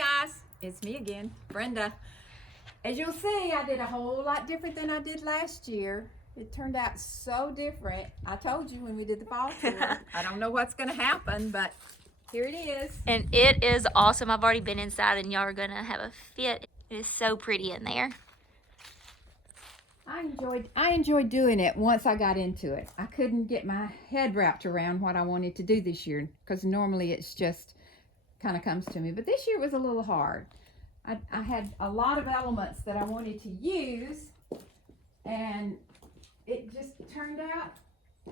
guys, it's me again, Brenda. As you'll see, I did a whole lot different than I did last year. It turned out so different. I told you when we did the fall tour. I don't know what's going to happen, but here it is. And it is awesome. I've already been inside and y'all are going to have a fit. It is so pretty in there. I enjoyed doing it once I got into it. I couldn't get my head wrapped around what I wanted to do this year because normally it's just kind of comes to me. But this year was a little hard. I had a lot of elements that I wanted to use, and it just turned out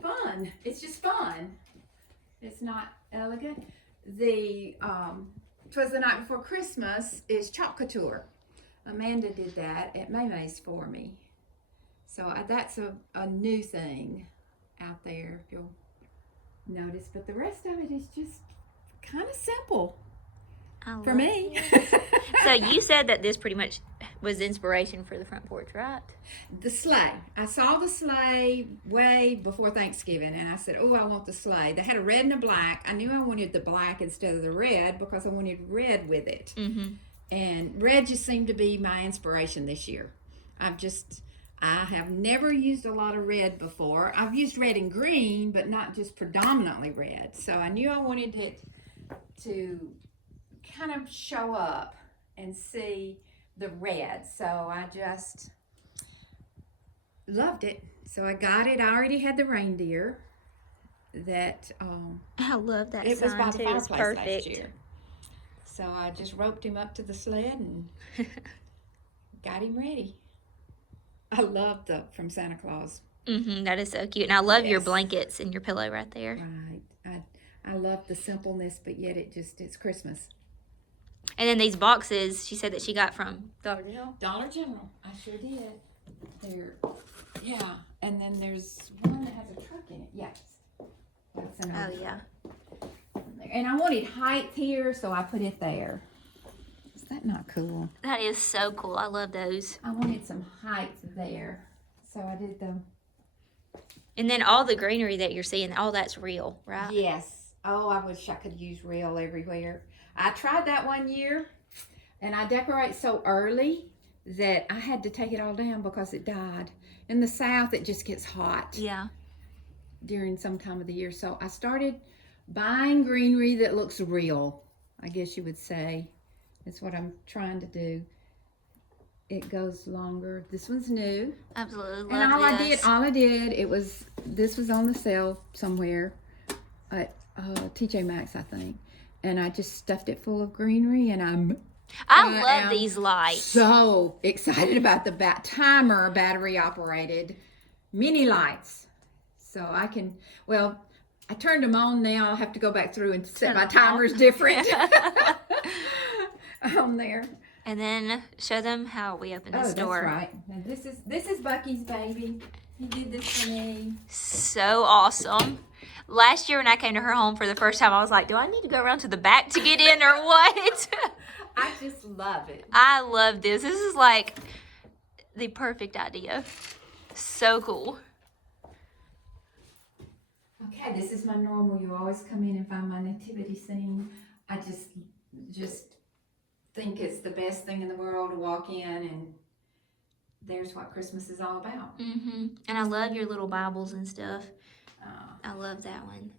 fun. It's just fun. It's not elegant. The 'Twas the Night Before Christmas is chalk couture. Amanda did that at Maymay's for me. So that's a new thing out there, if you'll notice. But the rest of it is just kind of simple for me. So you said that this pretty much was inspiration for the front porch, right? The sleigh. I saw the sleigh way before Thanksgiving, and I said, oh, I want the sleigh. They had a red and a black. I knew I wanted the black instead of the red because I wanted red with it. Mm-hmm. And red just seemed to be my inspiration this year. I have never used a lot of red before. I've used red and green, but not just predominantly red. So I knew I wanted it to kind of show up and see the red. So I just loved it. So I got it. I already had the reindeer that I love that it sign was by the too. It's fireplace perfect. last year. So I just roped him up to the sled and got him ready. I love the From Santa Claus. That is so cute. And I love your Yes. blankets and your pillow right there. Right. I love the simpleness, but yet it's Christmas. And then these boxes, she said that she got from Dollar General. Dollar General. I sure did. Yeah. And then there's one that has a truck in it. Yes. That's an old yeah. And I wanted height here, so I put it there. Is that not cool? That is so cool. I love those. I wanted some height there, so I did them. And then all the greenery that you're seeing, all that's real, right? Yes. Oh, I wish I could use real everywhere. I tried that one year, and I decorate so early that I had to take it all down because it died. In the South, it just gets hot. Yeah. During some time of the year. So I started buying greenery that looks real, I guess you would say. That's what I'm trying to do. It goes longer. This one's new. Absolutely love And all this. I did, this was on the sale somewhere at TJ Maxx, I think. And I just stuffed it full of greenery, and I love these lights. So excited about the timer battery operated mini lights. So I turned them on now. I'll have to go back through and set my timers different on there. And then show them how we open this door. That's right. Now this is Bucky's baby. He did this for me. So awesome. Last year when I came to her home for the first time, I was like, do I need to go around to the back to get in or what? I just love it. I love this. This is like the perfect idea. So cool. Okay, this is my normal. You always come in and find my nativity scene. I just think it's the best thing in the world to walk in, and there's what Christmas is all about. And I love your little Bibles and stuff. I love that one.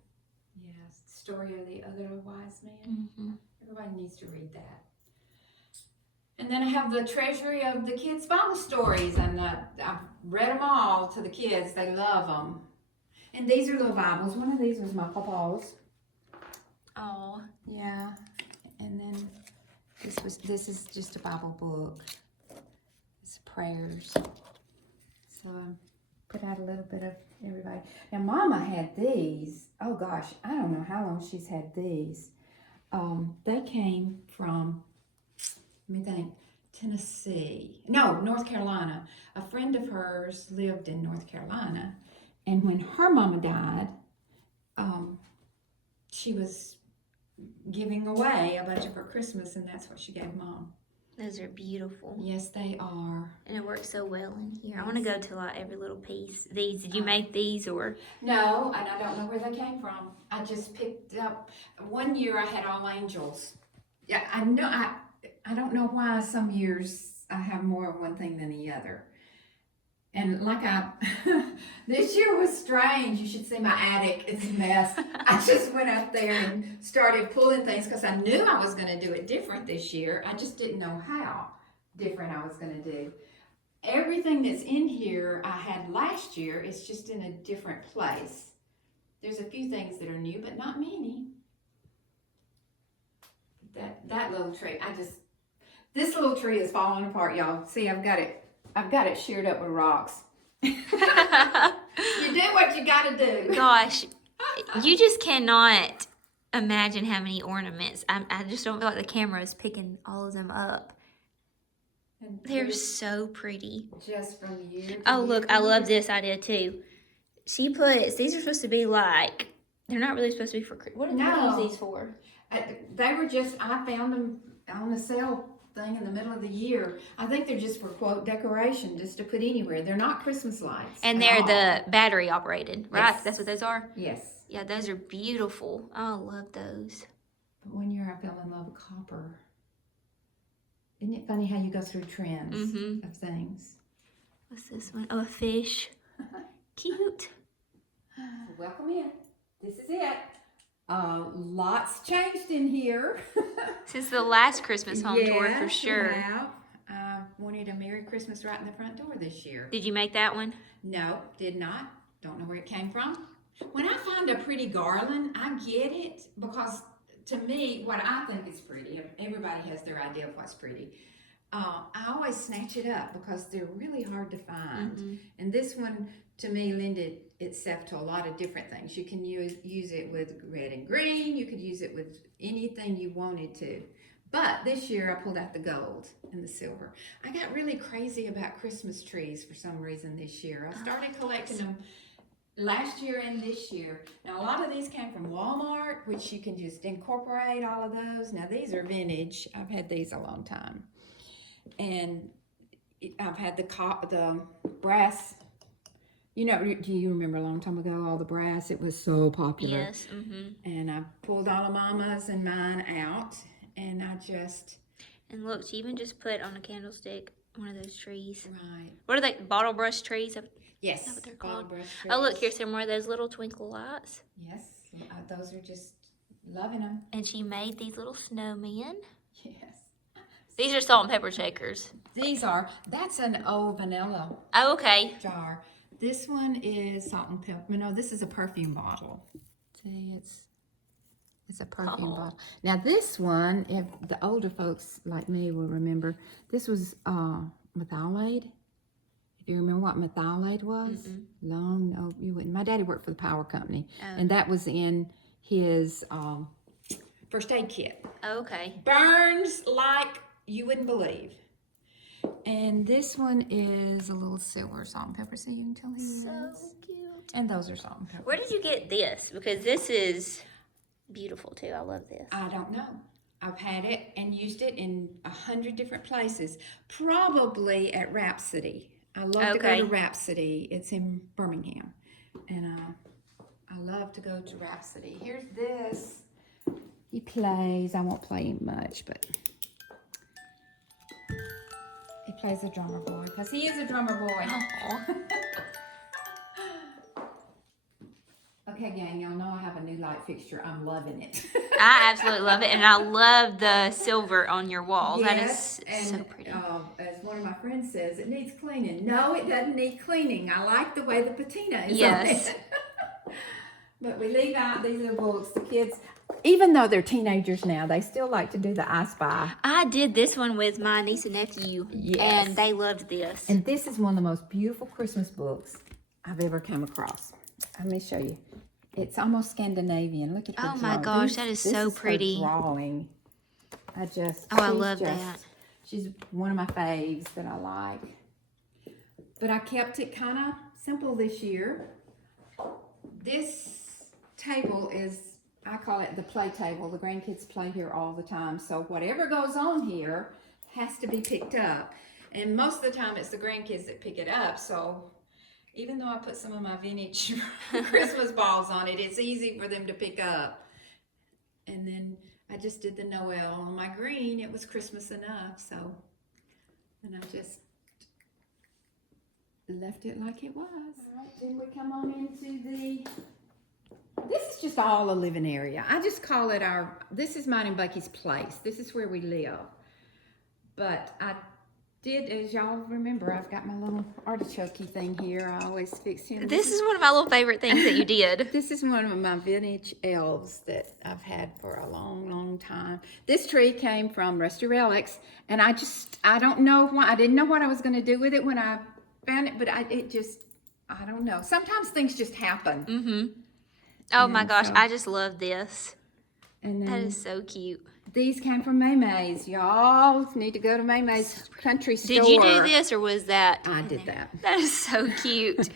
Yes, Story of the Other Wise Man. Everybody needs to read that. And then I have the treasury of the kids' Bible stories, and I've read them all to the kids. They love them. And these are little Bibles. One of these was my papa's. Oh. Yeah. And then this is just a Bible book. It's prayers. So I put out a little bit of everybody. Now Mama had these. Oh gosh, I don't know how long she's had these. They came from, let me think, Tennessee. No, North Carolina. A friend of hers lived in North Carolina. And when her mama died, she was giving away a bunch of her Christmas, and that's what she gave Mom. Those are beautiful. Yes, they are. And it works so well in here. Yes. I want to go to like every little piece. These, did you make these or? No, and I don't know where they came from. I just picked up, one year I had all angels. Yeah, I know, I don't know why some years I have more of one thing than the other. And like this year was strange. You should see my attic. It's a mess. I just went up there and started pulling things because I knew I was going to do it different this year. I just didn't know how different I was going to do. Everything that's in here I had last year. It's just in a different place. There's a few things that are new, but not many. That little tree, this little tree is falling apart, y'all. See, I've got it sheared up with rocks. You do what you gotta do. Gosh, you just cannot imagine how many ornaments. I just don't feel like the camera is picking all of them up. And They're so pretty. just from year to Oh, look, year. I love this idea too. She puts, these are supposed to be like, they're not really supposed to be for, what are these for? They were just, I found them on the sale thing in the middle of the year. I think they're just for quote decoration, just to put anywhere. They're not Christmas lights. And they're the battery operated, right? Yes. That's what those are? Yes. Yeah, those are beautiful. I love those. But one year I fell in love with copper. Isn't it funny how you go through trends of things? What's this one? Oh, a fish. Cute. Welcome in. This is it. Lots changed in here. Since the last Christmas home tour, for sure. Yeah. I wanted a Merry Christmas right in the front door this year. Did you make that one? No, did not. Don't know where it came from. When I find a pretty garland, I get it because to me, what I think is pretty, everybody has their idea of what's pretty. I always snatch it up because they're really hard to find. And this one, to me, lended itself to a lot of different things. You can use it with red and green. You could use it with anything you wanted to. But this year, I pulled out the gold and the silver. I got really crazy about Christmas trees for some reason this year. I started collecting them last year and this year. Now, a lot of these came from Walmart, which you can just incorporate all of those. Now, these are vintage. I've had these a long time. And I've had the brass. You know, do you remember a long time ago, all the brass? It was so popular. Yes. And I pulled all of Mama's and mine out, and I just... And look, she even just put on a candlestick one of those trees. Right. What are they? Bottle brush trees? Yes. Is that what they're called? Brush Oh, look, trees. here's some more of those little twinkle lights. Yes. Those are just loving them. And she made these little snowmen. Yes. These are salt and pepper shakers. That's an old vanilla Oh, okay. jar. This one is salt and pepper. No, this is a perfume bottle. See, it's a perfume bottle. Now this one, if the older folks like me will remember, this was methylate. If you remember what methylate was, no, you wouldn't. My daddy worked for the power company, and that was in his first aid kit. Oh, okay. Burns like you wouldn't believe. And this one is a little silver salt and pepper, so you can tell who it is. cute. And those are salt and pepper. Where did you get this? Because this is beautiful too. I love this. I don't know. I've had it and used it in 100 different places. Probably at Rhapsody. I love to go to Rhapsody. It's in Birmingham. And I love to go to Rhapsody. Here's this. He plays. I won't play him much, but... He plays a drummer boy because he is a drummer boy. Okay, gang, y'all know I have a new light fixture. I'm loving it. I absolutely love it, and I love the silver on your walls. Yes, that is so pretty. As one of my friends says, it needs cleaning. No, it doesn't need cleaning. I like the way the patina is on it. But we leave out these little books. The kids, even though they're teenagers now, they still like to do the I Spy. I did this one with my niece and nephew, and they loved this. And this is one of the most beautiful Christmas books I've ever come across. Let me show you. It's almost Scandinavian. Look at the Oh my gosh, that is so pretty. Her drawing. I love that. She's one of my faves that I like. But I kept it kind of simple this year. This table is, I call it the play table. The grandkids play here all the time. So whatever goes on here has to be picked up. And most of the time it's the grandkids that pick it up. So even though I put some of my vintage Christmas balls on it, it's easy for them to pick up. And then I just did the Noel on my green. It was Christmas enough, so, and I just left it like it was. All right, then we come on into this is just all a living area. I just call it this is mine and Bucky's place. This is where we live. But I did, as y'all remember, I've got my little artichoke thing here. I always fix him. This is one of my little favorite things that you did. This is one of my vintage elves that I've had for a long, long time. This tree came from Rusty Relics, and I don't know why. I didn't know what I was going to do with it when I found it, but I don't know. Sometimes things just happen. Mm-hmm. Oh my gosh, so, I just love this. And then that is so cute. These came from May's. Y'all need to go to May's country store. Did you do this or was that? I did that. That is so cute.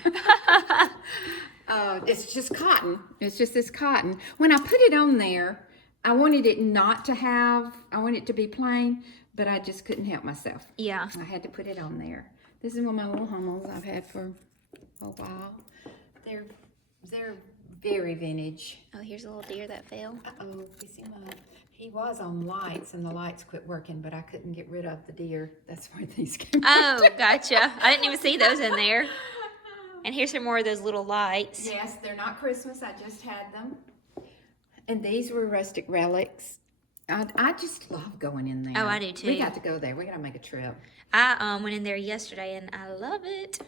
It's just cotton. It's just this cotton. When I put it on there, I wanted it I wanted it to be plain, but I just couldn't help myself. Yeah. I had to put it on there. This is one of my little hummels I've had for a while. They're very vintage. Oh, here's a little deer that fell. Uh-oh, piece him up. He was on lights, and the lights quit working, but I couldn't get rid of the deer. That's where these came from. Oh, gotcha. I didn't even see those in there. And here's some more of those little lights. Yes, they're not Christmas. I just had them. And these were rustic relics. I just love going in there. Oh, I do too. We got to go there. We got to make a trip. I went in there yesterday, and I love it.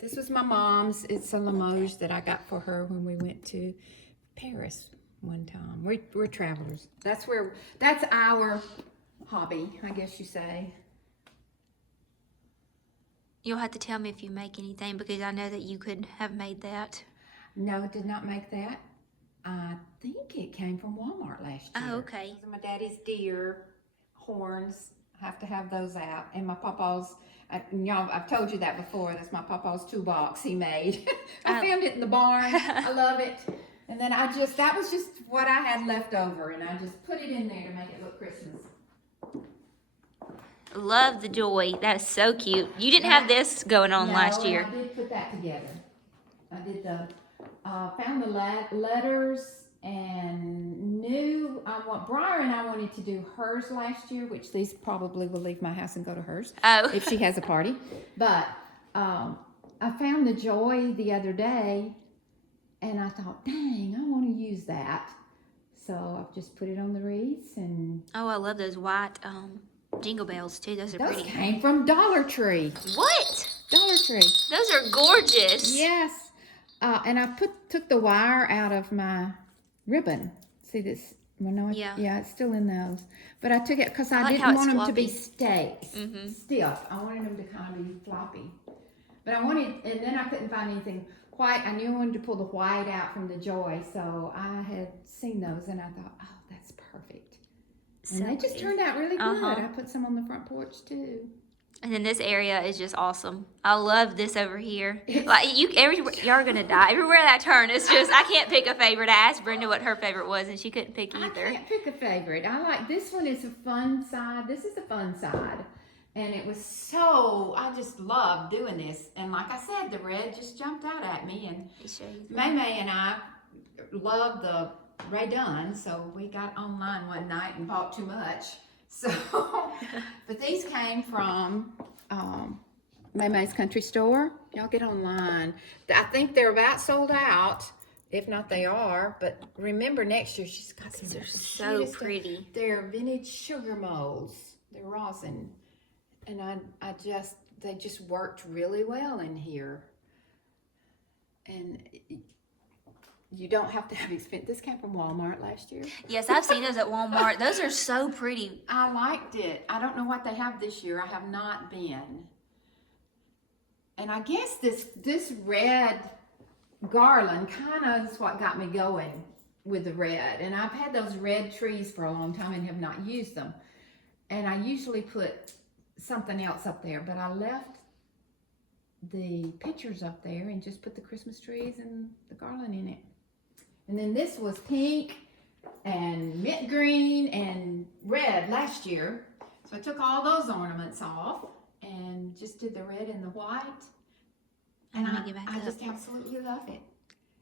This was my mom's. It's a Limoges that I got for her when we went to Paris one time. We're travelers. That's our hobby, I guess you say. You'll have to tell me if you make anything because I know that you could have made that. No, did not make that. I think it came from Walmart last year. Oh, okay. Those are my daddy's deer horns. I have to have those out. And my papa's, y'all, I've told you that before. That's my papa's toolbox he made. I found it in the barn. I love it. And then that was just what I had left over. And I just put it in there to make it look Christmas. Love the joy. That is so cute. You didn't have this going on last year. I did put that together. I did found the letters and knew Briar and I wanted to do hers last year, which these probably will leave my house and go to hers if she has a party. But I found the joy the other day, and I thought, dang, I want to use that. So I've just put it on the wreaths and. Oh, I love those white jingle bells too. Those are pretty. Those came from Dollar Tree. What? Dollar Tree. Those are gorgeous. Yes. And I took the wire out of my ribbon. See this? Well, no, yeah, it's still in those. But I took it because I didn't want them to be stiff. I wanted them to kind of be floppy. But and then I couldn't find anything white. I knew I wanted to pull the white out from the joy, so I had seen those, and I thought, oh, that's perfect. And they just turned out really good. I put some on the front porch too. And then this area is just awesome. I love this over here. Like you're gonna die. Everywhere that turn, it's just I can't pick a favorite. I asked Brenda what her favorite was, and she couldn't pick either. I can't pick a favorite. I like this one. Is a fun side. This is the fun side, and it was I just love doing this. And like I said, the red just jumped out at me. And May and I love the Ray Dunn, so we got online one night and bought too much. So, but these came from May's Country Store. Y'all get online. I think they're about sold out. If not, they are. But remember, next year she's got some. They're so pretty. They're vintage sugar molds. They're rosin, and they just worked really well in here. And you don't have to have expensive. This came from Walmart last year. Yes, I've seen those at Walmart. Those are so pretty. I liked it. I don't know what they have this year. I have not been. And I guess this red garland kind of is what got me going with the red. And I've had those red trees for a long time and have not used them. And I usually put something else up there, but I left the pictures up there and just put the Christmas trees and the garland in it. And then this was pink and mint green and red last year. So I took all those ornaments off and just did the red and the white. And I just absolutely love it.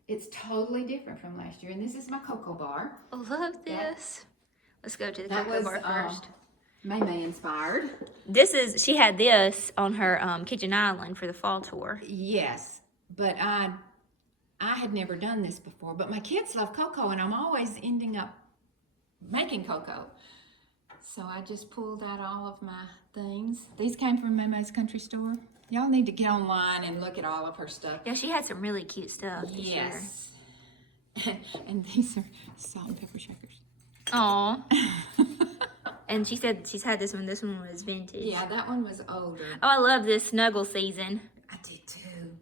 It's totally different from last year. And this is my cocoa bar. I love this. Let's go to the That cocoa was bar first. May inspired. She had this on her kitchen island for the fall tour. Yes, but I had never done this before. But my kids love cocoa, and I'm always ending up making cocoa. So I just pulled out all of my things. These came from May's country store. Y'all need to get online and look at all of her stuff. Yeah, she had some really cute stuff this year. Yes. And these are salt and pepper shakers. Aw. And she said she's had this one. This one was vintage. Yeah, that one was older. Oh, I love this snuggle season. I did too.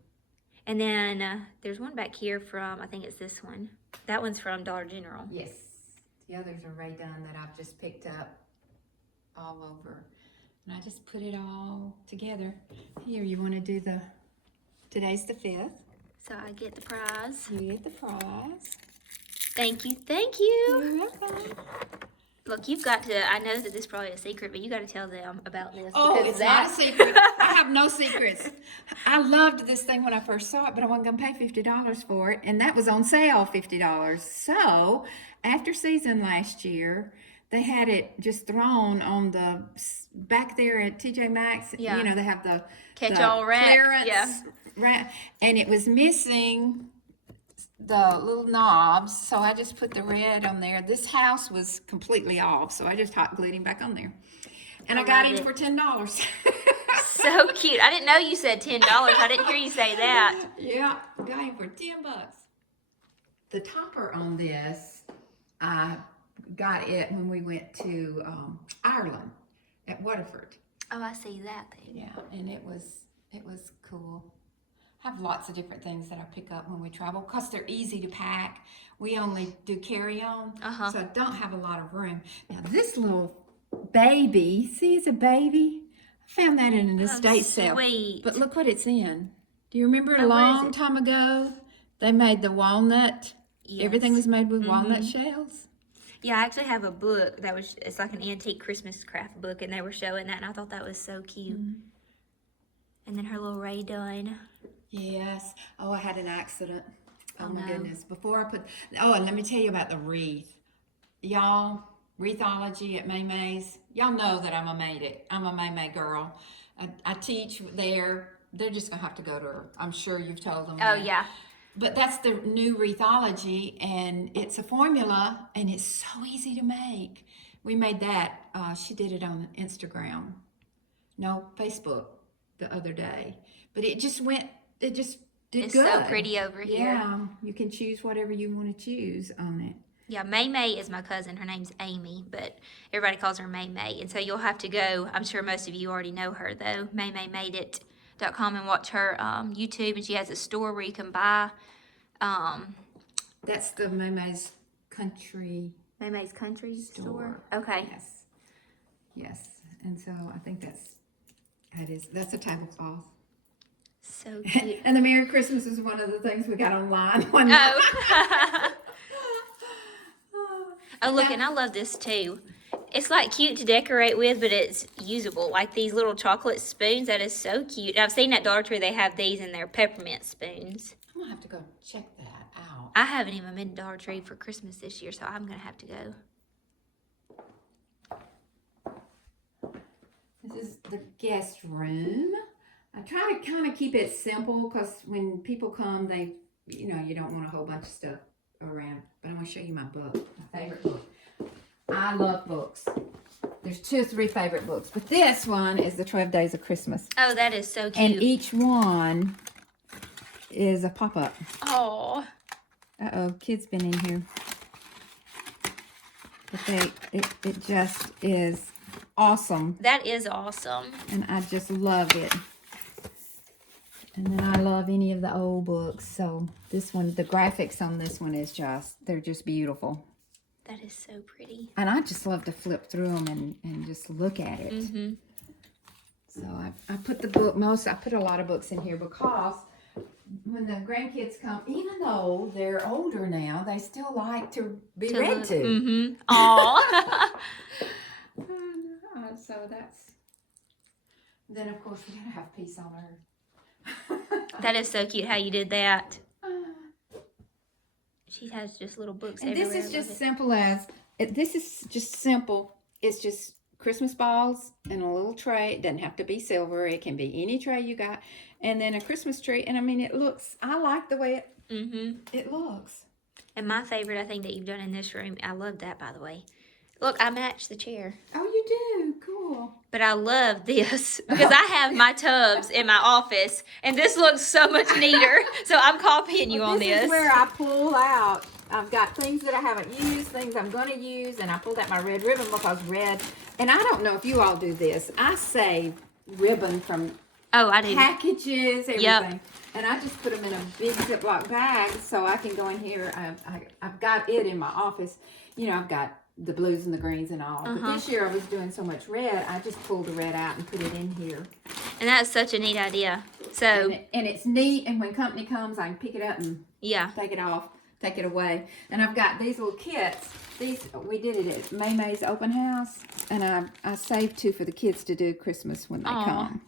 And then there's one back here from, I think it's this one. That one's from Dollar General. Yes. The others are Ray Dunn that I've just picked up all over. And I just put it all together. Here, you want to do today's the 5th. So I get the prize. You get the prize. Thank you, thank you. You're welcome. Look, you've got to, I know that this is probably a secret, but you got to tell them about this. Oh, it's not a secret. I have no secrets. I loved this thing when I first saw it, but I wasn't going to pay $50 for it. And that was on sale, $50. So after season last year, they had it just thrown on the back there at TJ Maxx. Yeah. You know, they have the Catch-all rack. clearance Yeah. rack, and it was missing the little knobs, so I just put the red on there. This house was completely off, so I just hot glued him back on there. And I got him for $10. So cute. I didn't know you said $10. I didn't hear you say that. Yeah, got him for $10. The topper on this, I got it when we went to Ireland at Waterford. Oh, I see that thing. Yeah, and it was cool. I have lots of different things that I pick up when we travel because they're easy to pack. We only do carry-on, so I don't have a lot of room. Now this little baby, see, it's a baby. I found that in an estate sale. Sweet. But look what it's in. Do you remember a Oh, what is long it? time ago they made the walnut? Yes. Everything was made with walnut shells. Yeah, I actually have a book that was, it's like an antique Christmas craft book, and they were showing that, and I thought that was so cute. And then her little Ray Dunn. Yes. Oh, I had an accident. Oh, my no. goodness. Before I put, and let me tell you about the wreath. Y'all, wreathology at May's. Y'all know that I'm a May girl. I teach there. They're just going to have to go to her. I'm sure you've told them Oh, that. yeah. But that's the new wreathology, and it's a formula, and it's so easy to make. We made that. She did it on Instagram. No, Facebook the other day. But it just did It's good. so pretty over here. Yeah, you can choose whatever you want to choose on it. Yeah, May is my cousin. Her name's Amy, but everybody calls her May. And so you'll have to go. I'm sure most of you already know her, though. MayMayMadeIt.com and watch her YouTube. And she has a store where you can buy. That's the May's Country May's Country Store. Okay. Yes. And so I think that's a tablecloth. So cute. And the Merry Christmas is one of the things we got online one Oh. Oh, look, and I love this too. It's like cute to decorate with, but it's usable. Like these little chocolate spoons. That is so cute. I've seen at Dollar Tree they have these in their peppermint spoons. I'm gonna have to go check that out. I haven't even been to Dollar Tree for Christmas this year, so I'm gonna have to go. This is the guest room. I try to kind of keep it simple because when people come, you don't want a whole bunch of stuff around. But I'm going to show you my book, my favorite book. I love books. There's 2 or 3 favorite books, but this one is the 12 Days of Christmas. Oh, that is so cute. And each one is a pop-up. Oh. Uh-oh, kids been in here. But it just is awesome. That is awesome. And I just love it. And then I love any of the old books. So this one, the graphics on this one they're just beautiful. That is so pretty. And I just love to flip through them and just look at it. Mm-hmm. So I put I put a lot of books in here because when the grandkids come, even though they're older now, they still like to be read to. Mm-hmm. Aw. So that's, then of course we gotta have peace on earth. That is so cute how you did that. She has just little books And everywhere. this is I love just it. simple as This is just simple. It's just Christmas balls in a little tray. It doesn't have to be silver. It can be any tray you got. And then a Christmas tree. And I mean, it looks, I like the way it looks. And my favorite, I think, that you've done in this room, I love that, by the way. Look, I matched the chair. Oh, you do? Cool. But I love this because I have my tubs in my office, and this looks so much neater. So I'm copying you on this. This is where I pull out. I've got things that I haven't used, things I'm going to use, and I pulled out my red ribbon because red, and I don't know if you all do this. I save ribbon from I do. packages, everything. Yep. And I just put them in a big Ziploc bag so I can go in here. I've got it in my office. You know, I've got the blues and the greens and all. But this year I was doing so much red, I just pulled the red out and put it in here. And that's such a neat idea. So and it's neat, and when company comes, I can pick it up and take it off, take it away. And I've got these little kits. These we did it at May's open house, and I saved 2 for the kids to do Christmas when they come.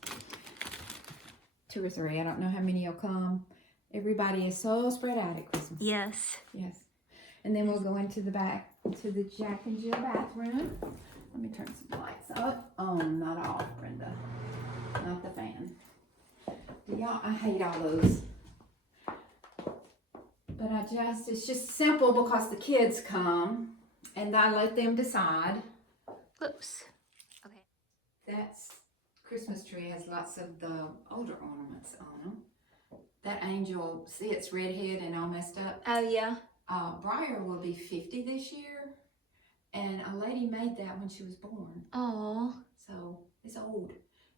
2 or 3. I don't know how many will come. Everybody is so spread out at Christmas. Yes. Yes. And then we'll go into the back, to the Jack and Jill bathroom. Let me turn some lights up. Oh, not off, Brenda. Not the fan. Y'all, I hate all those. But it's just simple because the kids come and I let them decide. Oops. Okay. That's Christmas tree has lots of the older ornaments on them. That angel, see, it's redhead and all messed up. Oh, yeah. Briar will be 50 this year, and a lady made that when she was born. Oh. So it's old,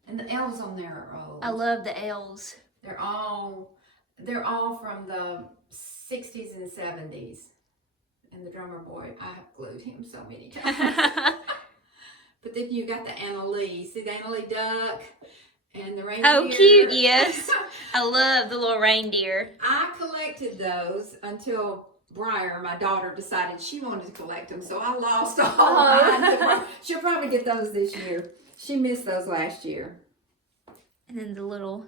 and the elves on there are old. I love the elves. They're all from the 60s and 70s. And the drummer boy, I have glued him so many times. But then you got the Anna Lee. See the Anna Lee duck and the reindeer. Oh, cute, yes. I love the little reindeer. I collected those until Briar, my daughter, decided she wanted to collect them. So I lost all mine. She'll probably get those this year. She missed those last year. And then the little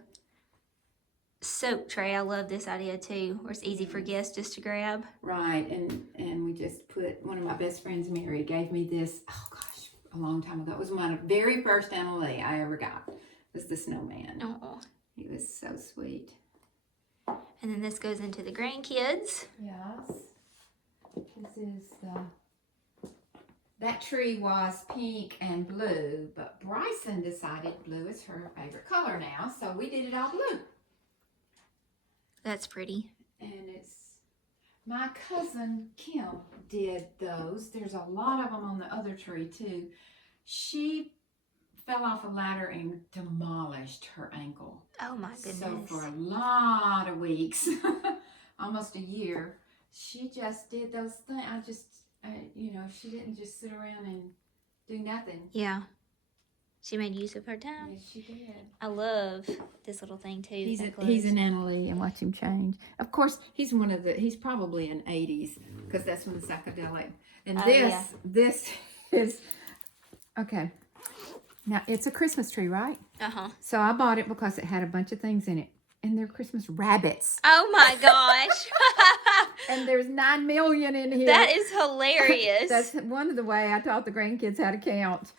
soap tray. I love this idea too, where it's easy for guests just to grab. Right, and we just put, one of my best friends, Mary, gave me this, oh gosh, a long time ago. It was my very first Anna Lee I ever got. It was the snowman. Oh. He was so sweet. And then this goes into the grandkids. Yes. This is that tree was pink and blue, but Bryson decided blue is her favorite color now, so we did it all blue. That's pretty. And it's, my cousin Kim did those. There's a lot of them on the other tree too. She fell off a ladder and demolished her ankle. Oh my goodness. So for a lot of weeks, almost a year, she just did those things. She didn't just sit around and do nothing. Yeah. She made use of her time. Yes, she did. I love this little thing too. He's an Anna Lee, and watch him change. Of course, he's probably an 80s, because that's when the psychedelic. And this is, okay. Now, it's a Christmas tree, right? Uh-huh. So I bought it because it had a bunch of things in it. And they're Christmas rabbits. Oh my gosh. And there's 9 million in here. That is hilarious. That's one of the way I taught the grandkids how to count.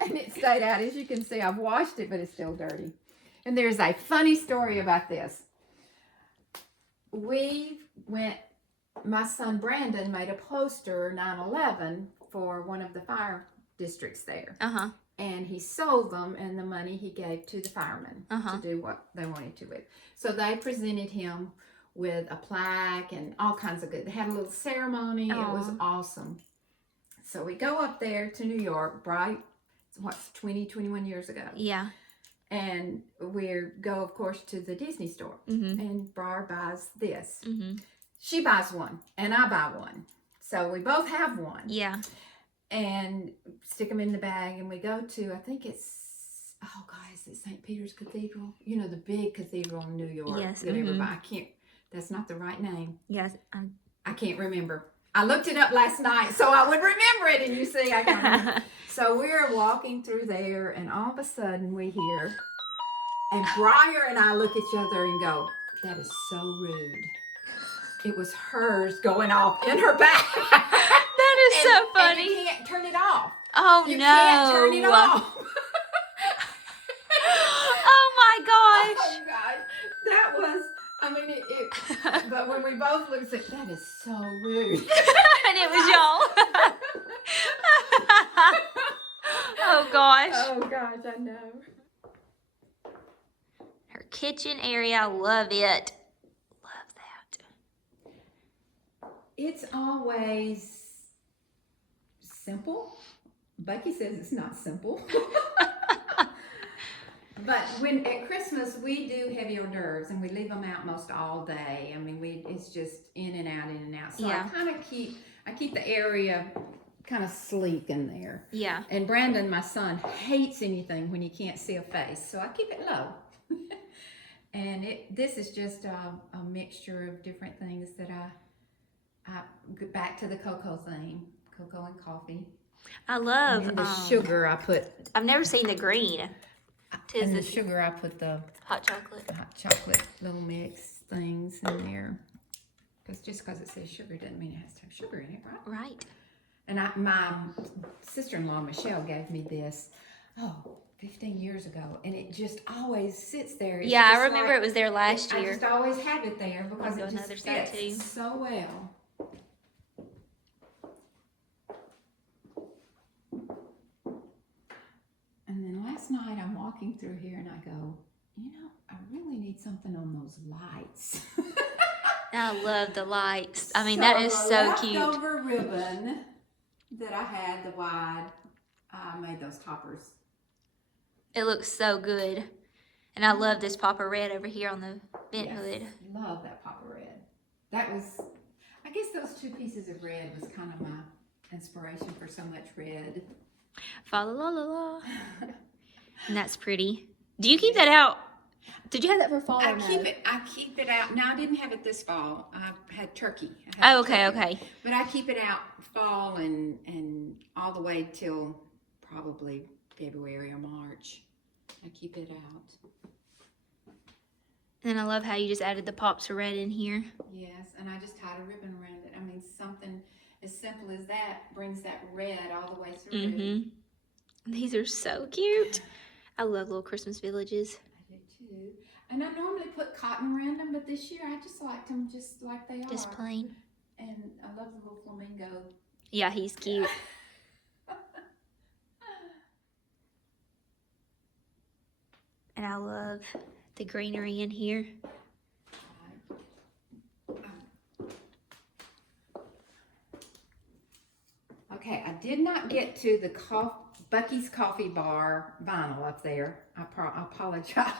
And it stayed out. As you can see, I've washed it, but it's still dirty. And there's a funny story about this. My son Brandon made a poster 9/11 for one of the fire districts there. Uh-huh. And he sold them, and the money he gave to the firemen to do what they wanted to with. So they presented him with a plaque and all kinds of good. They had a little ceremony. It was awesome. So we go up there to New York, right? 21 years ago. Yeah. And we go, of course, to the Disney store. Mm-hmm. And Briar buys this. Mm-hmm. She buys one, and I buy one. So we both have one. Yeah. And stick them in the bag, and we go to, I think it's, it's St. Peter's Cathedral. You know, the big cathedral in New York. Yes. That everybody, that's not the right name. Yes. I can't remember. I looked it up last night so I would remember it, and you see, I can't remember. So we're walking through there, and all of a sudden we hear, and Briar and I look at each other and go, that is so rude. It was hers going off in her bag. so funny. And you can't turn it off. Oh, You no. can't turn it off. Oh, my gosh. Oh, gosh. That was, I mean, but when we both looked at that is so rude. And it was y'all. Oh, gosh. Oh, gosh, I know. Her kitchen area, I love it. Love that. It's always simple. Becky says it's not simple. But when at Christmas we do heavy hors d'oeuvres and we leave them out most all day. I mean, it's just in and out, in and out. So Yeah. I keep the area kind of sleek in there. Yeah. And Brandon, my son, hates anything when you can't see a face, so I keep it low. And this is just a mixture of different things that I get back to the cocoa theme, cocoa and coffee. I love And the sugar I put. I've never seen the green. And the sugar I put the hot chocolate. Hot chocolate little mix things in there. Because just because it says sugar doesn't mean it has to have sugar in it, right? Right. And my sister-in-law, Michelle, gave me this, 15 years ago. And it just always sits there. It's Yeah, just I remember like, it was there last year. I just always have it there because it just another side fits too. so well. And then last night I'm walking through here and I go, I really need something on those lights. I love the lights. I mean, that is so cute. The leftover ribbon that I had, the wide, I made those toppers. It looks so good. And I love this popper red over here on the vent hood. Love that popper red. That was, I guess those two pieces of red was kind of my inspiration for so much red. Fa la la la la. And that's pretty. Do you keep that out? Did you have that for fall or no? I keep it out. No, I didn't have it this fall. I had turkey. Oh, okay, okay. But I keep it out fall and all the way till probably February or March. I keep it out. And I love how you just added the pops of red in here. Yes, and I just tied a ribbon around it. I mean, something as simple as that brings that red all the way through. Mm-hmm. These are so cute. I love little Christmas villages. I do too. And I normally put cotton around them, but this year I just liked them just like they are. Just plain. And I love the little flamingo. Yeah, he's cute. And I love the greenery in here. Okay, I did not get to the Bucky's Coffee Bar vinyl up there. I apologize.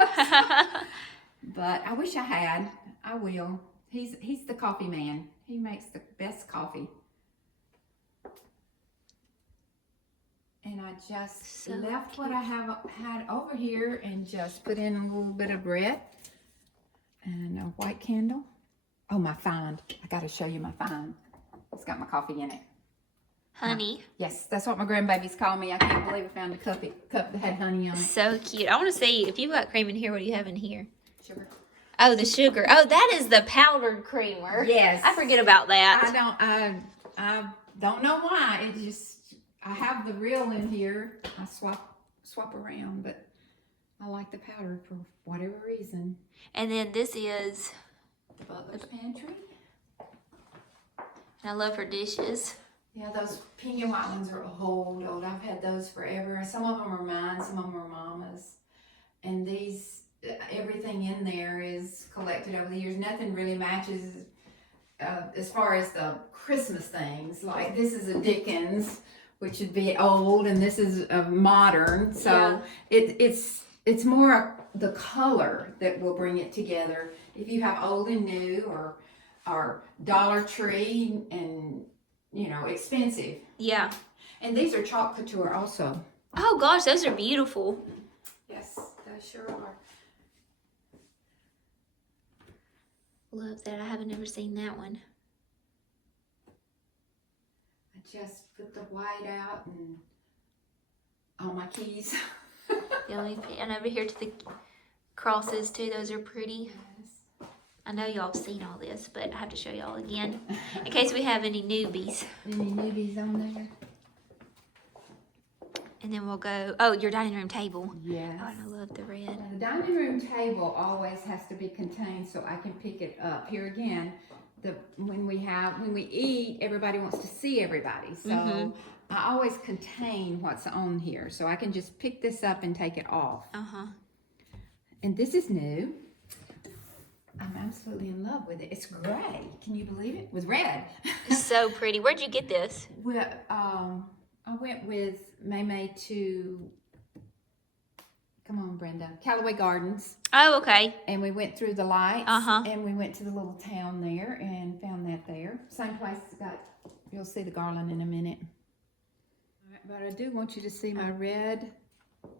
But I wish I had. I will. He's the coffee man. He makes the best coffee. And I just left what I had over here and just put in a little bit of red and a white candle. Oh, my find. I got to show you my find. It's got my coffee in it. Honey. Yes, that's what my grandbabies call me. I can't believe I found a cup that had honey on it. So cute. I want to see, if you've got cream in here, what do you have in here? Sugar. Oh, the sugar. Oh, that is the powdered creamer. Yes. I forget about that. I don't know why. It just, I have the real in here. I swap around, but I like the powdered for whatever reason. And then this is Butler's Pantry. I love her dishes. Yeah, those pink and white ones are old. I've had those forever. Some of them are mine, some of them are Mama's. And these, everything in there is collected over the years. Nothing really matches as far as the Christmas things. Like this is a Dickens, which would be old, and this is a modern. So yeah. It's more the color that will bring it together. If you have old and new, or Dollar Tree and expensive. Yeah. And these are chalk couture also. Oh gosh, those are beautiful. Yes, those sure are. Love that. I haven't ever seen that one. I just put the white out and on my keys. And over here to the crosses too. Those are pretty. Yes. I know y'all have seen all this, but I have to show y'all again in case we have any newbies. Any newbies on there? And then we'll go, oh, your dining room table. Yes. Oh, and I love the red. The dining room table always has to be contained so I can pick it up. Here again, when we eat, everybody wants to see everybody. So I always contain what's on here. So I can just pick this up and take it off. And this is new. I'm absolutely in love with it. It's gray. Can you believe it? With red. It's so pretty. Where'd you get this? Well, I went with May to, come on, Brenda, Callaway Gardens. Oh, okay. And we went through the lights. And we went to the little town there and found that there. Same place. You'll see the garland in a minute. All right, but I do want you to see my red.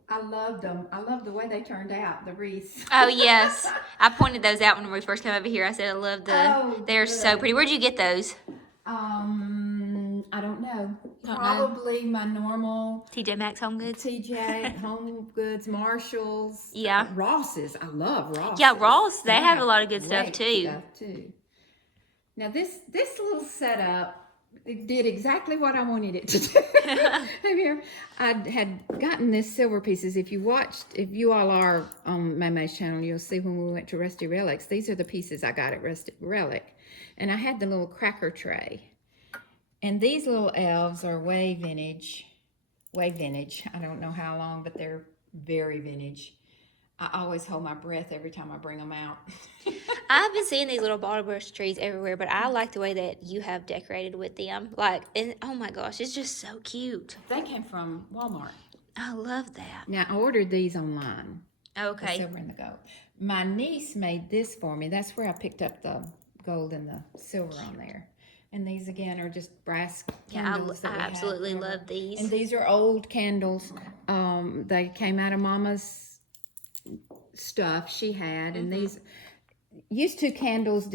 I loved them. I love the way they turned out, the wreaths. Oh, yes. I pointed those out when we first came over here. I said I love they're so pretty. Where'd you get those? I don't know. Probably my normal TJ Maxx Home Goods. TJ Home Goods, Marshalls. Yeah. Ross's. I love Ross. Yeah, Ross. They have a lot of good stuff too. Now this little setup, it did exactly what I wanted it to do. Here, I had gotten this silver pieces. If you all are on May's channel, you'll see when we went to Rusty Relics. These are the pieces I got at Rusty Relic, and I had the little cracker tray. And these little elves are way vintage. I don't know how long, but they're very vintage. I always hold my breath every time I bring them out. I've been seeing these little bottle brush trees everywhere, but I like the way that you have decorated with them. And oh my gosh, it's just so cute. They came from Walmart. I love that. Now, I ordered these online. Okay. The silver and the gold. My niece made this for me. That's where I picked up the gold and the silver on there. And these again are just brass candles. I absolutely love these. And these are old candles. They came out of Mama's stuff she had, and these used to candles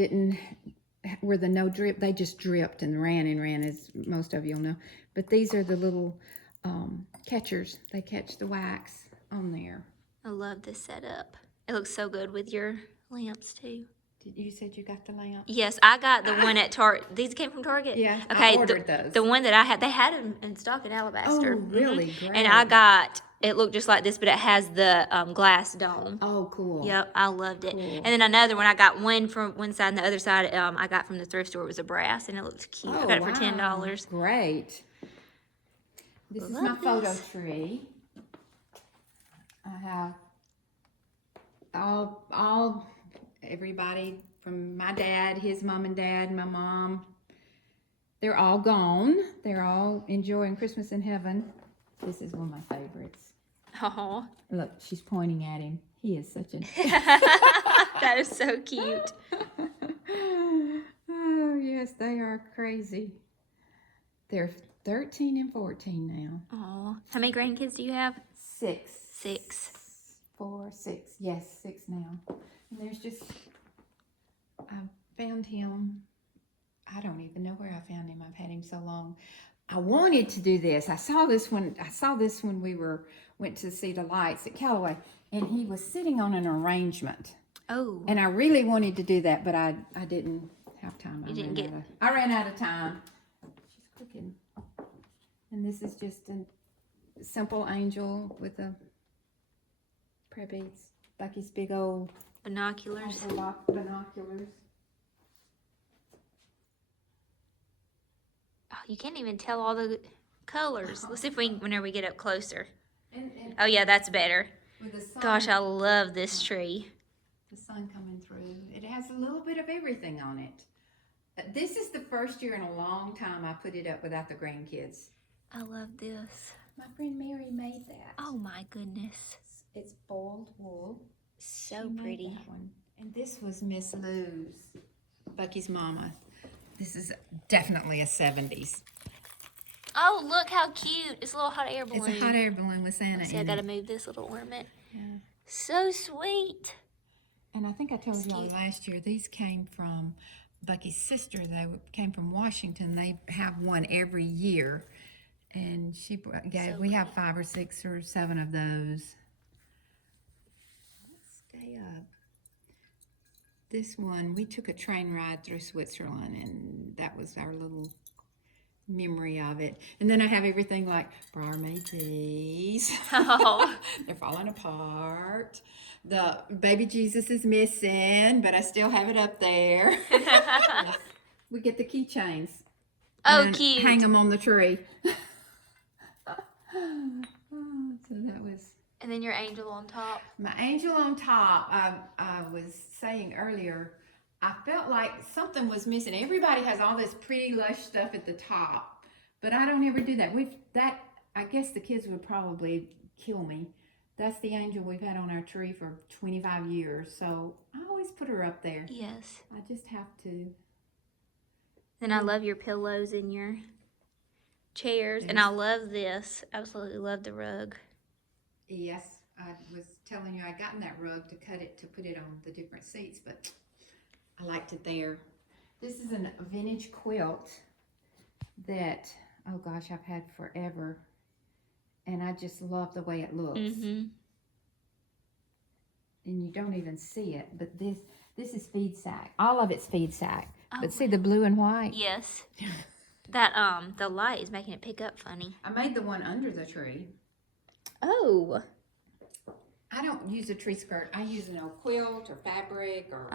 were the no drip. They just dripped and ran, as most of you'll know. But these are the little catchers. They catch the wax on there. I love this setup. It looks so good with your lamps too. You said you got the lamp? Yes, I got the one at Target. These came from Target? Yeah, okay, I ordered those. The one that I had, they had them in stock in Alabaster. Oh, really? Great. And I got, it looked just like this, but it has the glass dome. Oh, cool. Yep, I loved it. Cool. And then another one, I got one from one side and the other side, I got from the thrift store. It was a brass, and it looked cute. I got it for $10. Great. This is my photo tree. I have all everybody from my dad, his mom and dad, my mom. They're all gone. They're all enjoying Christmas in heaven. This is one of my favorites. Oh. Look, she's pointing at him. He is such an... That is so cute. Oh, yes, they are crazy. They're 13 and 14 now. Oh. How many grandkids do you have? 6. 6. 4, 6. Yes, 6 now. And there's just... I found him. I don't even know where I found him. I've had him so long. I wanted to do this. I saw this when we went to see the lights at Callaway, and he was sitting on an arrangement. Oh. And I really wanted to do that, but I didn't have time. I ran out of time. She's cooking. And this is just a simple angel with a prayer beads. Bucky's big old binoculars. Binoculars. Oh, you can't even tell all the colors. Let's see if whenever we get up closer. And oh yeah, that's better. With the sun, gosh, I love this tree. The sun coming through. It has a little bit of everything on it. This is the first year in a long time I put it up without the grandkids. I love this. My friend Mary made that. Oh my goodness. It's boiled wool. So pretty. That one. And this was Miss Lou's, Bucky's mama. This is definitely a 70s. Oh, look how cute. It's a little hot air balloon. It's a hot air balloon with Santa See, in I got to it. move this little ornament. Yeah. So sweet. And I think I told y'all last year, these came from Bucky's sister. They came from Washington. They have one every year. And we have 5 or 6 or 7 of those. Let's stay up. this one, we took a train ride through Switzerland, and that was our little memory of it. And then I have everything like, Briar made these. Oh. They're falling apart. The baby Jesus is missing, but I still have it up there. We get the keychains. Oh, and cute. Hang them on the tree. So that was... And then your angel on top. My angel on top, I was saying earlier, I felt like something was missing. Everybody has all this pretty lush stuff at the top, but I don't ever do that. I guess the kids would probably kill me. That's the angel we've had on our tree for 25 years, so I always put her up there. Yes. I just have to. Then I love your pillows and your chairs, and I love this. Absolutely love the rug. Yes, I was telling you I'd gotten that rug to cut it to put it on the different seats, but I liked it there. This is a vintage quilt that, oh gosh, I've had forever, and I just love the way it looks. Mm-hmm. And you don't even see it, but this is feed sack. All of it's feed sack. Oh, but see the blue and white? Yes. That the light is making it pick up funny. I made the one under the tree. Oh. I don't use a tree skirt. I use an old quilt or fabric or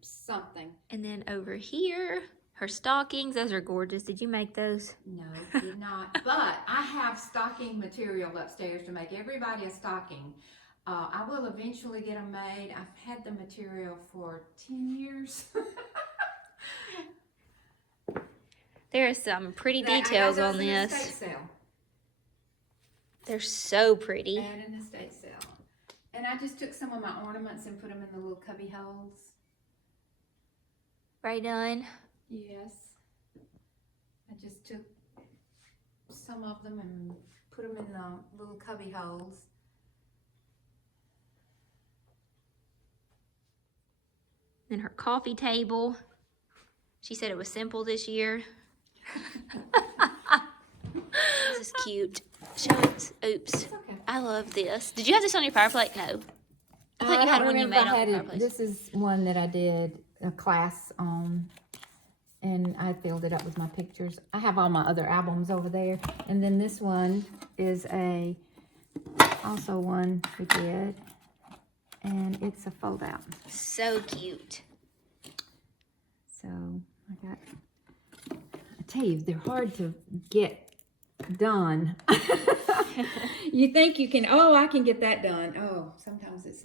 something. And then over here, her stockings. Those are gorgeous. Did you make those? No, did not. But I have stocking material upstairs to make everybody a stocking. I will eventually get them made. I've had the material for 10 years. There are some pretty details on this. Estate sale. They're so pretty. At an estate sale. And I just took some of my ornaments and put them in the little cubby holes. Right done. Yes. I just took some of them and put them in the little cubby holes. Then her coffee table. She said it was simple this year. This is cute. Show it. Oops. It's okay. I love this. Did you have this on your fireplace? No. I thought you had one you made on the fireplace. This is one that I did a class on, and I filled it up with my pictures. I have all my other albums over there, and then this one is also one we did, and it's a fold out. So cute. So I tell you, they're hard to get done. You think you can, I can get that done. Oh, sometimes it's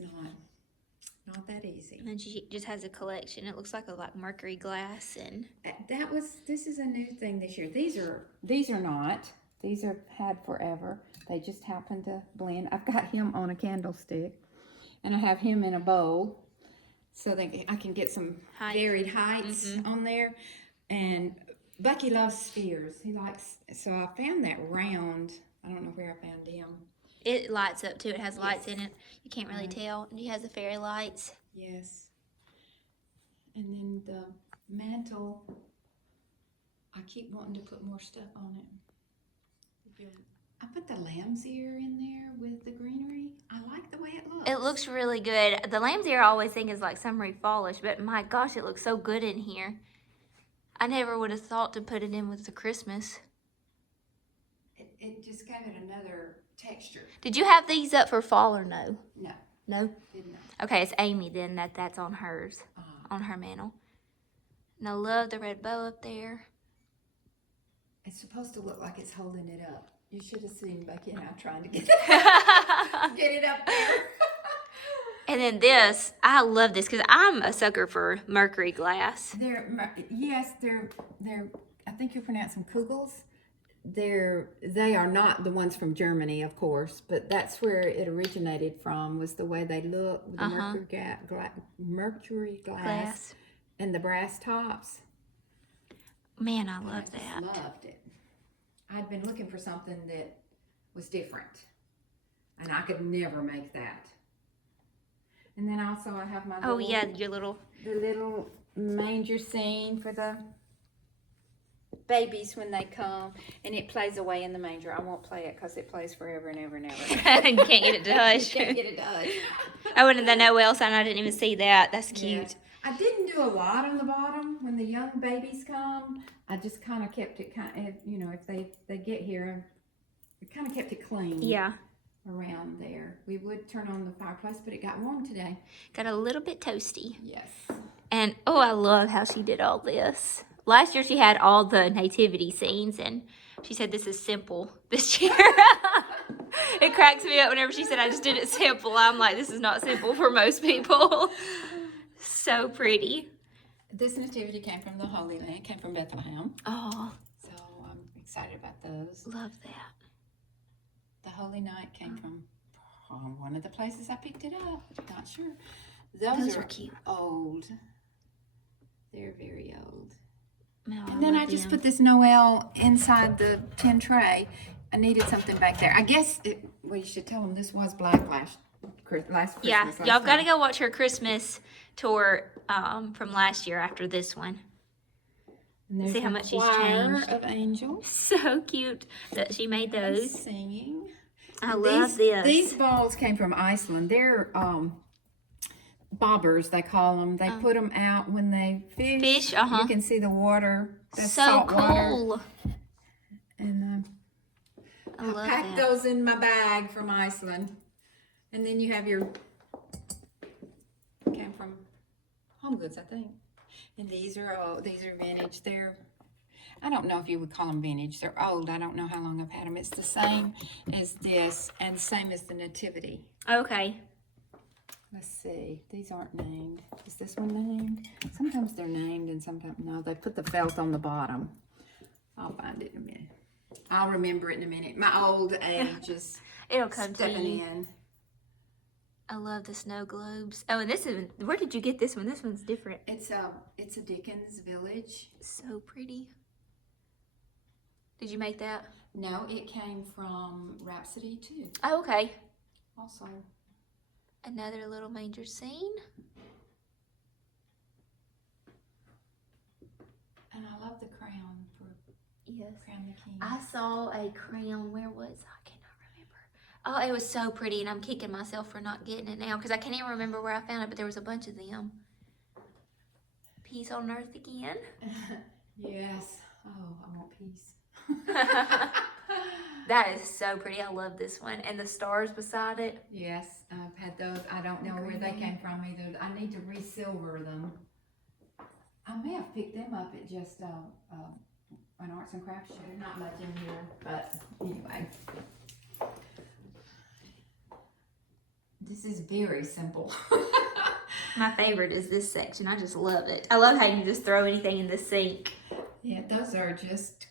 not that easy. And then she just has a collection. It looks like mercury glass and This is a new thing this year. These are not. These are had forever. They just happen to blend. I've got him on a candlestick, and I have him in a bowl, so that I can get some varied heights on there. And Bucky loves spheres. He likes, so I found that round. I don't know where I found him. it lights up too. It has lights in it. You can't really tell. And he has the fairy lights. Yes. And then the mantle, I keep wanting to put more stuff on it. I put the lamb's ear in there with the greenery. I like the way it looks. It looks really good. The lamb's ear I always think is like summery fallish, but my gosh, it looks so good in here. I never would have thought to put it in with the Christmas. It just gave it another texture. Did you have these up for fall or no? No. No? Did not. Okay, it's Amy then that's on hers, on her mantle. And I love the red bow up there. It's supposed to look like it's holding it up. You should have seen Becky and I trying to get it up there. And then this, I love this because I'm a sucker for mercury glass. They're I think you pronounce them Kugels. They are not the ones from Germany, of course, but that's where it originated from, was the way they look with the mercury glass and the brass tops. Man, I love that. Loved it. I'd been looking for something that was different, and I could never make that. And then also I have my your little the little manger scene for the babies when they come, and it plays away in the manger. I won't play it because it plays forever and ever and ever. You can't get it to hush. You can't get it to hush. Oh, and the Noel sign, I didn't even see that. That's cute. Yes. I didn't do a lot on the bottom when the young babies come. I just kind of kept it if they get here, I kind of kept it clean. Yeah. Around there. We would turn on the fireplace, but it got warm today. Got a little bit toasty. Yes. And, oh, I love how she did all this. Last year she had all the nativity scenes, and she said this is simple this year. It cracks me up whenever she said I just did it simple. I'm like, this is not simple for most people. So pretty. This nativity came from the Holy Land, came from Bethlehem. Oh. So I'm excited about those. Love that. The Holy Night came from one of the places I picked it up. Not sure. Those are cute. Old. They're very old. No, and then I just put this Noel inside the tin tray. I needed something back there. I guess, you should tell them this was black last Christmas. Yeah, y'all got to go watch her Christmas tour from last year after this one. And see how much she's choir changed. Of angels. So cute that she made those. Singing. I love this. These balls came from Iceland. They're bobbers, they call them. They put them out when they fish. You can see the water. That's so salt cool. Water. And I packed those in my bag from Iceland. And then you have your, came from Home Goods, I think. And these are vintage. I don't know if you would call them vintage. They're old. I don't know how long I've had them. It's the same as this and the same as the nativity. Okay. Let's see. These aren't named. Is this one named? Sometimes they're named and sometimes no. They put the felt on the bottom. I'll find it in a minute. I'll remember it in a minute. My old age is It'll come to stepping you. in. I love the snow globes. Oh, and this is, where did you get this one? This one's different. It's a Dickens village. So pretty. Did you make that? No, it came from Rhapsody too. Oh, okay. Also. Another little manger scene. And I love the crown for Crown the King. I saw a crown. Where was I? Cannot remember. Oh, it was so pretty, and I'm kicking myself for not getting it now because I can't even remember where I found it, but there was a bunch of them. Peace on earth again. Yes. Oh, I want peace. That is so pretty. I love this one. And the stars beside it. Yes, I've had those. I don't know where they came from either. I need to re-silver them. I may have picked them up at just an arts and crafts show. Not much in here, but anyway. This is very simple. My favorite is this section. I just love it. I love how you just throw anything in the sink. Yeah, those are just,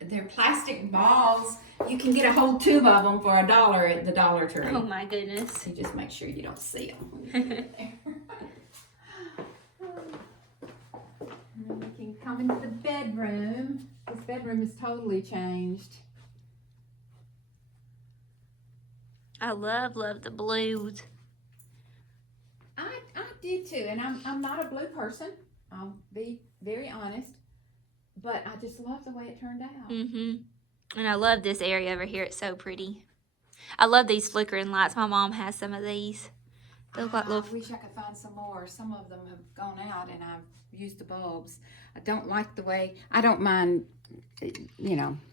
they're plastic balls. You can get a whole tube of them for $1 at the Dollar Tree. Oh my goodness. You just make sure you don't see them when you get there. And then we can come into the bedroom. This bedroom is totally changed. I love the blues. I did too, and I'm not a blue person. I'll be very honest, but I just love the way it turned out. And I love this area over here. It's so pretty. I love these flickering lights. My mom has some of these. They look like little. I wish I could find some more. Some of them have gone out, and I've used the bulbs. I don't like the way. I don't mind.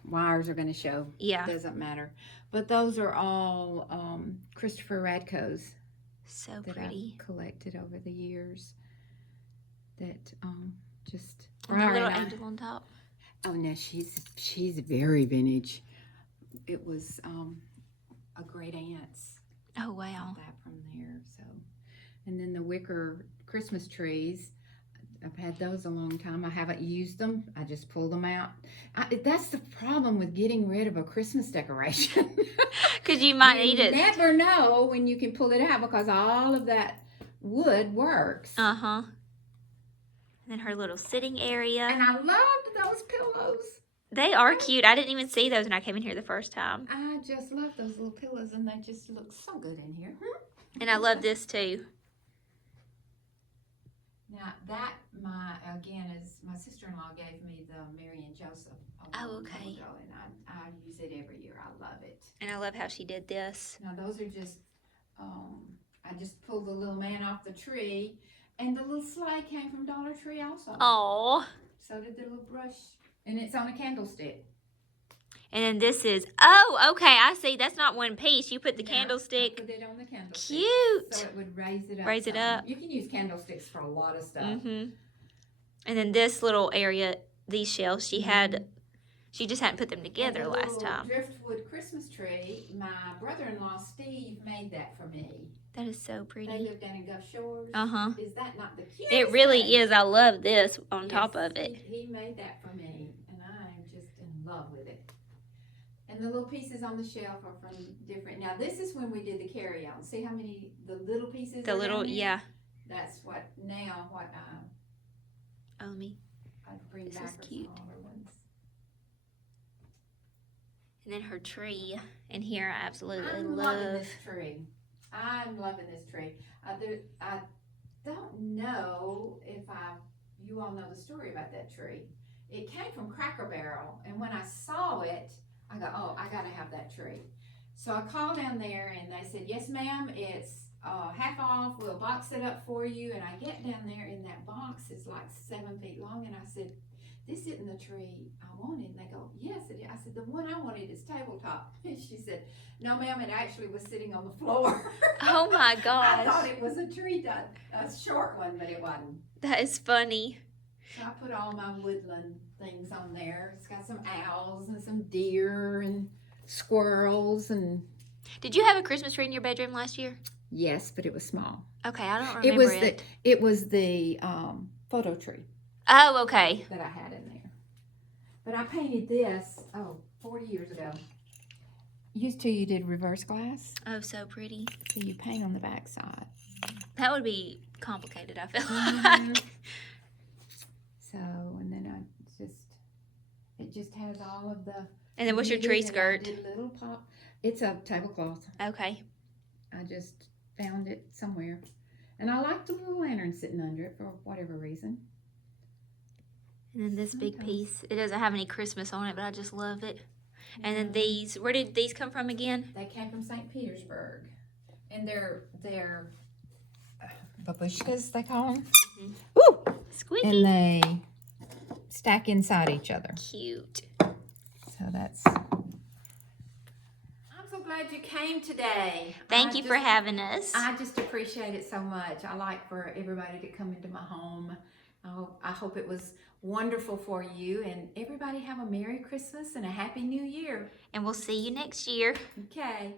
Wires are going to show. Yeah. It doesn't matter. But those are all Christopher Radko's. So that pretty. I've collected over the years. That just. And the little angel on top. Oh no, she's very vintage. It was a great aunt's. Oh wow. That from there. So, and then the wicker Christmas trees. I've had those a long time. I haven't used them. I just pull them out. That's the problem with getting rid of a Christmas decoration. Because you might need it. You never know when you can pull it out because all of that wood works. And then her little sitting area. And I loved those pillows. They are cute. I didn't even see those when I came in here the first time. I just love those little pillows, and they just look so good in here. And I love this too. Now that is my sister-in-law gave me the Mary and Joseph a long time ago, and I use it every year. I love it. And I love how she did this. Now those are just I just pulled the little man off the tree, and the little sleigh came from Dollar Tree also. Oh. So did the little brush, and it's on a candlestick. And then this is, oh, okay, I see. That's not one piece. You put the candlestick. I put it on the candlestick. Cute. So it would raise it up. Raise it up. You can use candlesticks for a lot of stuff. Mm-hmm. And then this little area, these shelves, she just hadn't put them together last time. Driftwood Christmas tree, my brother-in-law Steve made that for me. That is so pretty. They live down in Gulf Shores. Uh-huh. Is that not the cutest It really thing? is. I love this on top of it. He made that for me, and I'm just in love with it. And the little pieces on the shelf are from different. Now this is when we did the carry-on. See how many the little pieces? The little, yeah. That's what Oh, me. I'd bring This back is cute. smaller ones. And then her tree in here, I absolutely I'm love. loving this tree. I'm loving this tree. I don't know if you all know the story about that tree. It came from Cracker Barrel, and when I saw it, I go, oh, I gotta have that tree. So I called down there, and they said, yes, ma'am, it's half off. We'll box it up for you. And I get down there, and that box is like 7 feet long, and I said, this isn't the tree I wanted. And they go, yes, it is. I said, the one I wanted is tabletop. And she said, no, ma'am, it actually was sitting on the floor. Oh my gosh. I thought it was a tree a short one, but it wasn't. That is funny. So I put all my woodland things on there. It's got some owls and some deer and squirrels and. Did you have a Christmas tree in your bedroom last year? Yes, but it was small. Okay, I don't remember it was the photo tree. Oh, okay. That I had in there. But I painted this 40 years ago. Used to you did reverse glass. Oh, so pretty. So you paint on the back side. That would be complicated, I feel Mm-hmm. like. So, and then it just has all of the. And then what's your tree and I skirt? did little pop. It's a tablecloth. Okay. I just found it somewhere. And I like the little lantern sitting under it for whatever reason. And then this big Sometimes. piece. It doesn't have any Christmas on it, but I just love it. And then these, where did these come from again? They came from St. Petersburg. And they're babushkas, they call them. Mm-hmm. Ooh! Squeaky. And they stack inside each other. Cute. So that's. I'm so glad you came today. Thank you for having us. I just appreciate it so much. I like for everybody to come into my home. I hope it was wonderful for you, and everybody have a Merry Christmas and a Happy New Year. And we'll see you next year. Okay.